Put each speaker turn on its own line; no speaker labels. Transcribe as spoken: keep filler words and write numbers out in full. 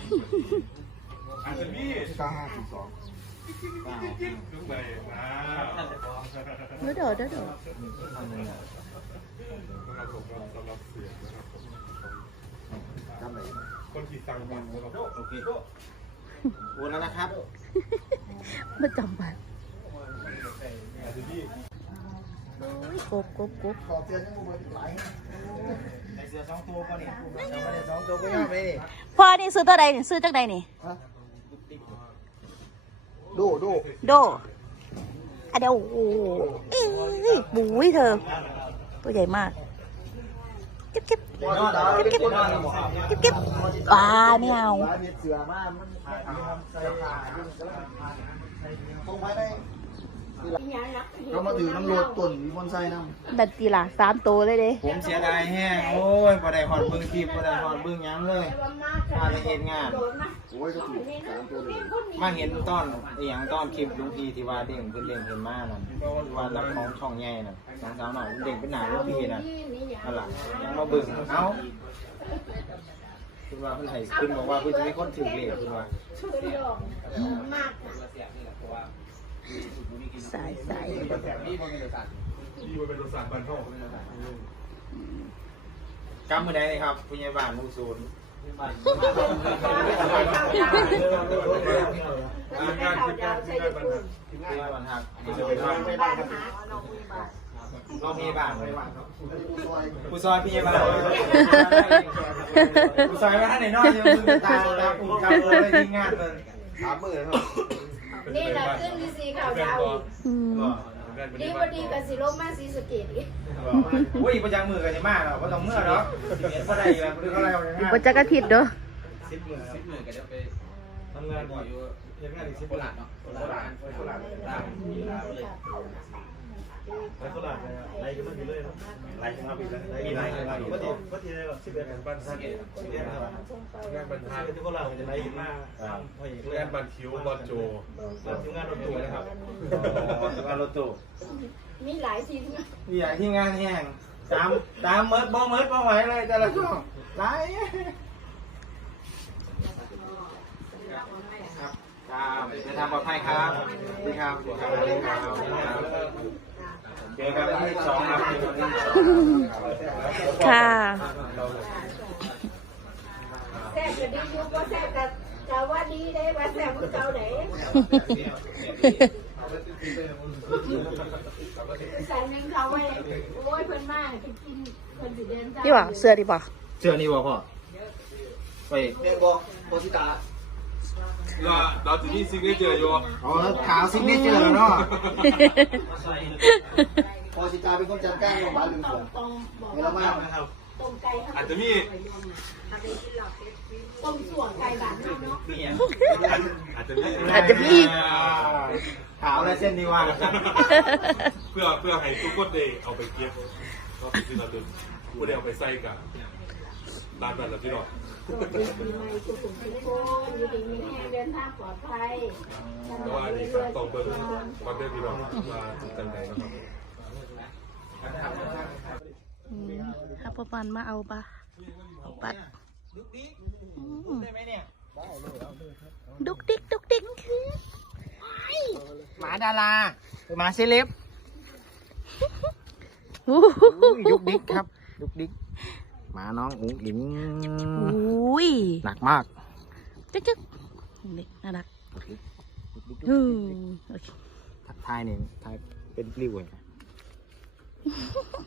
อาจจะมีเก้าห้าสี่สองเก้าทุกใบนะ
เด้อเด้อเด้อ
สำหรับผมสำหรับเสียงนะครับจำไหนคนขี่ตังมันนะครับโอเคโอนแล้วนะครับ
มาจำบัตร
อาจจะมี
โอ้ยกบกบกบ
ขอเสื้อที่มูเบอร์ติดไหลไอเสื้อสองตัวก็นี่สองตัวก็ยอมเลยนี่
พ่อนี่ซื้อตัวใดนี่ซื้อจากใดนี่
ดูดู
โดอะเดี๋ยวโอ้เอ้ยบุ้ยเธอตัวใหญ่มากเก็บเก็บเก็บเก็บเก็บเก็บอ่าไม่เอา
เสือมากมันถ่ายทำใส่ขาตรงไปได้เขามาถือน้ำรถต้นมีคนใส่น้ำ
ดันตีหล่ะสามตัวเลยเด้
ผมเสียดายแห้งโอ้ยบ่ได้หอดเบิ้งคลิปบ่ได้หอดเบิ้งหยังเลยมาได้เห็นงาน
โอ้ยก็ถูกสามตัวเลย
มาเห็นตอนอหย่างตอนคลิปลุงพีที่ว่าเด้งเพิ่นเด้งเพิ่นมานั่นที่ว่ารับของช่องใหญ่นั่นสองสาวหน่อยเด้งเป็นหน้าลุงพีนั่นนั่นล่ะยังมาเบิ่งเอ้าคุณว่าเพิ่นให้ขึ้นบอกว่าเพิ่นจะมีคนถือเลขคุณว่า
สายสาย
นี่มันเป็นรถสารบันเท่าก
ำมือใดเลยครับผู้ใหญ่บ้านหมู่ศูนย์
งานที่การที่การบันทึก
ผู้ใหญ่บ้านครับ
จะไปทำไม่ได้ครับ
รอบนี้บ้านผู้ซอยผู้ใหญ่บ้านผู้ซอยว่าท่านไหนนอนยังมือตาตาปูกำเลยยิงงานเลยสามมือครับ
นี่แหละขึ้นที่สีขาวดาวอีก
อืม
ดีพอดีกับสีลมมาสีสเกตอีก
อุ้ยประจังมือกันจะมากหรอกเพราะต้องเมื่อหรอกเพราะใดแล้วหรือเขาอะไรอย่าง
อยู่
เงี้ย
บนจักรทิศเด้อ
สิบมือสิบมือก็จะไปทำงานอยู่ทำงานอีกสิบโบราณเนาะโบราณโบราณตามเวลาเลย
ไล่ตลาดเลยไล่กันมาอยู่เลยครับไล่กันมาปีละมีไล่กันมาอยู่ก็ทีก็ทีเลยสิบเอ็ดบันทัดสิบเอ็ดครับงานบันทัดที่โคราชจะไล่กันมางานบันคิวบอลโจแล้วทีมงานรถตู้นะครับ
งานรถตู้
มีหลายทีม
มีอย่างที่งานแห้งตามตามเมิร์ดบ่เมิร์ดบ่ไหวเลยแต่ละช่องไล่ครับครับเดินทางปลอดภัยครับดีครับดีครับดีครับเจอกันที่สองครับ
ค่ะ
แซ่บจะดีอยู่ก็แซ่บกับจะว่าดีได้ว่าแซ่บกับเก่าไหนสันนึงเขาไว้โอ้ยเพิ่นมากจะกินเพิ่นสิเดิน
ดีป่ะเสื้อดีป่ะ
เชื่อนี่บ่พ่อไป
เมนบอกโพสิตา
เราเราจะมีซิกเนเจอร์อยู่
อ๋อขาวซิกเนเจอร์แล้วเนาะ
โพสิตาเป็นคนจัดการโรงพยาบาลลืม
ต้
ส่
ม
ง
ต้มบอก
มีละมากนะครับ
ต้มไก่
อาจจะมี
ต้มส่วนไก่บ้านเฮาเนาะ
อาจจะมี
อาจจะมี
ขาวและเส้นนี้ว่ากัน
เพื่อเพื่อให้ทุกคนได้เอาไปเก็บก็คือเราดึงผู้ได้เอาไปใส่กับร้านแบบเราที่เรา
ปีใหม่สุขุมทุกคนอยู่ดีมีแห้งเดินทางปลอดภัย
แต่ว่าอันนี้ก็ต้องเบิ่งวันเดือนที่เรามาจังใดนะครับ
อืมถ้าประมาณมาเอาปะเอาปัดอืม
ได้ไหมเนี่ย
ดุกดิกดุกดิกคือ
หมาดาราหมาเซเลบ
อู้
ยุกดิกครับยุกดิกหมาน้องอุ๋งอิ๋ง
อุ้ย
หนักมาก
จึ๊กจึ๊กนี่น่ารักอืมโอเค
ทักทายเนี่ยทายเป็นปลิ้วเลย